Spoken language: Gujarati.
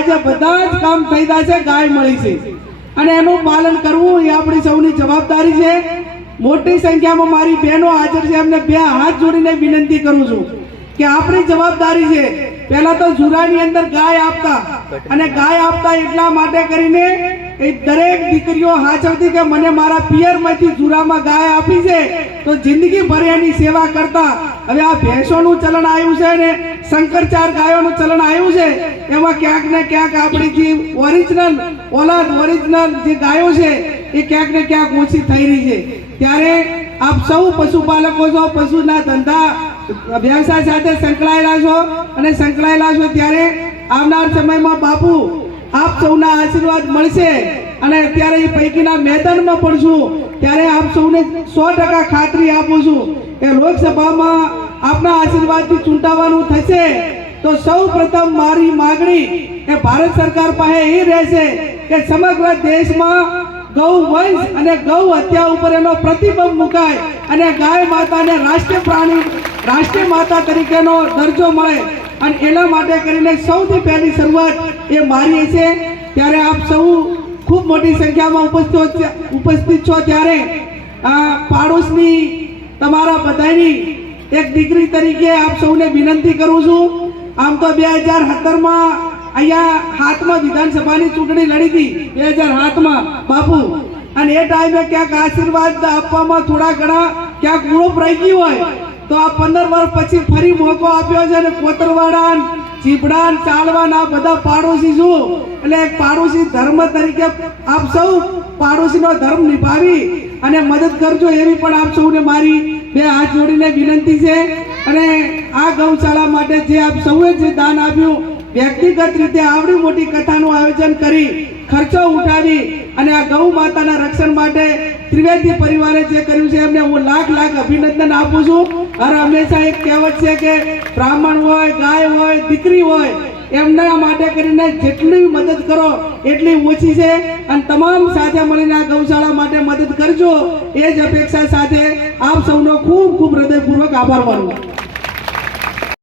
આજે બધા જ કામ થઈ જાય છે, ગાય મળી છે અને એનું પાલન કરવું એ આપણી સૌની જવાબદારી છે। મોટી સંખ્યામાં મારી બહેનો હાજર છે, એમને બે હાથ જોડીને વિનંતી કરું છું કે આપણી જવાબદારી છે। પહેલા તો ઝુરાની અંદર ગાય આપતા અને ગાય આપતા એટલા માટે કરીને એ દરેક દીકરીઓ હાચવતી કે મને મારા પિયરમાંથી ઝુરામાં ગાય આપી છે તો જિંદગી ભર એની સેવા કરતા। હવે આ ભેંસોનું ચલણ આવ્યું છે ને શંકરચાર ગાયોનું ચલણ આવ્યું છે, એમાં ક્યાંક ને ક્યાંક આપણી જે ઓરિજિનલ ઓલાદ ઓરિજિનલ જે ગાયો છે એ ક્યાંક ને ક્યાંક ઓછી થઈ રહી છે। ત્યારે આપ સૌ પશુપાલકો છો, પશુના ધંધા વ્યવસાય સાથે સંકળાયેલા છો અને સંકળાયેલા છો, ત્યારે આવનાર સમયમાં બાપુ આપ સૌના આશીર્વાદ મળશે અને અત્યારે એ પૈકીના મેદાનમાં પણ છું, ત્યારે આપ સૌને 100% ખાતરી આપું છું કે લોકસભામાં આપના આશીર્વાદથી ચૂંટાવાનું થશે તો સૌ પ્રથમ મારી માગણી એ ભારત સરકાર પાસે એ રહેશે કે સમગ્ર દેશમાં ગૌ વંશ અને ગૌ હત્યા ઉપર એનો પ્રતિબંધ મુકાય અને ગાય માતાને રાષ્ટ્રીય પ્રાણી રાષ્ટ્રીય માતા તરીકેનો દરજ્જો મળે અને એના માટે કરીને સૌથી પહેલી શરૂઆત એ મારી છે। ત્યારે આપ સૌ ખૂબ મોટી સંખ્યામાં ઉપસ્થિત છો, ત્યારે પાડોશની તમારા બધાની એક દીકરી તરીકે આપ સૌને વિનંતી કરું છું। આમ તો 2017માં અહીંયા હાથમાં વિધાનસભાની ચૂંટણી લડી હતી 2007માં બાપુ, અને એ ટાઈમે ક્યાંક આશીર્વાદ આપવામાં થોડા ઘણા ક્યાંક ઉણપ રહી ગયું હોય તો આ 15 વર્ષ પછી ફરી મોકો આપ્યો છે અને કોતરવાડા ચીપડા ચાલવાના બધા પાડોશી છું, એટલે એક પાડોશી ધર્મ તરીકે આપ સૌ પાડોશીનો ધર્મ નિભાવી અને મદદ કરજો એવી પણ આપ સૌને મારી બે હાથ જોડીને વિનંતી છે। અને આ ગૌશાળા માટે જે આપ સૌએ જે દાન આપ્યું, વ્યક્તિગત રીતે આવડી મોટી કથાનું આયોજન કરી ખર્ચો ઉઠાવી અને આ ગૌ માતાના રક્ષણ માટે ત્રિવેદી પરિવારે જે કર્યું છે એમને હું લાખ અભિનંદન આપું છું। હર હંમેશા એક કહેવત છે કે બ્રાહ્મણ હોય, ગાય હોય, દીકરી હોય, એમના માટે કરીને જેટલી મદદ કરો એટલી ઓછી છે અને તમામ સાથે મળીને આ ગૌશાળા માટે મદદ કરજો એ જ અપેક્ષા સાથે આપ સૌનો ખૂબ ખૂબ હૃદયપૂર્વક આભાર માનું છું।